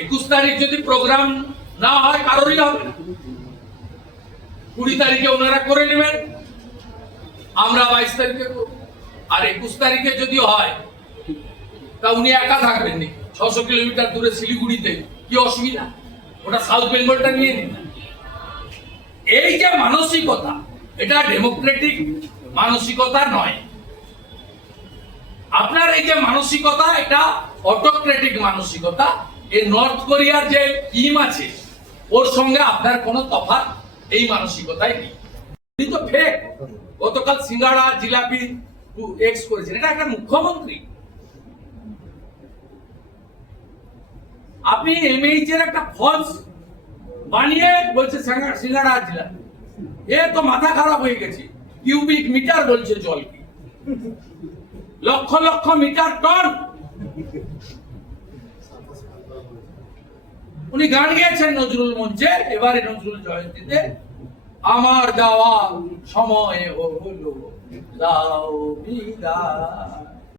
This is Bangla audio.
একুশ তারিখ যদি প্রোগ্রাম না হয়, কারোরই হবে না। কুড়ি তারিখে ওনারা করে নেবেন, আমরা বাইশ তারিখে। আর একুশ তারিখে যদি হয়, তা উনি একা থাকবেন নি। ছশো কিলোমিটার দূরে শিলিগুড়িতে, কি অসুবিধা? ওটা সাউথ বেঙ্গলটা নিয়ে নিন। এই যে মানসিকতা, এটা ডেমোক্রেটিক মানসিকতা নয়। আপনার এই যে মানসিকতা, এটা অটোক্রেটিক মানসিকতা এই নর্থ কোরিয়ার যে টিম আছে, ওর সঙ্গে আপনার কোনো তফাৎ এই মানসিকতাই নেই। তো ফেক গতকাল সিঙ্গাড়া জিলাপি এক্স করেছেন। এটা একটা মুখ্যমন্ত্রী। আপনি এমএইচ এর একটা ফলস বানিয়ে বলছে সিঙ্গাড়া জিলাপি। এ তো মাথা খারাপ হয়ে গেছে। কিউবিক মিটার বলছে জলকে। লক্ষ লক্ষ মিটার টন উনি গান গেয়েছেন নজরুল মঞ্চে এবারে নজরুল জয়ন্তীতে। আমার যাওয়া সময় হলো দাও বিদায়।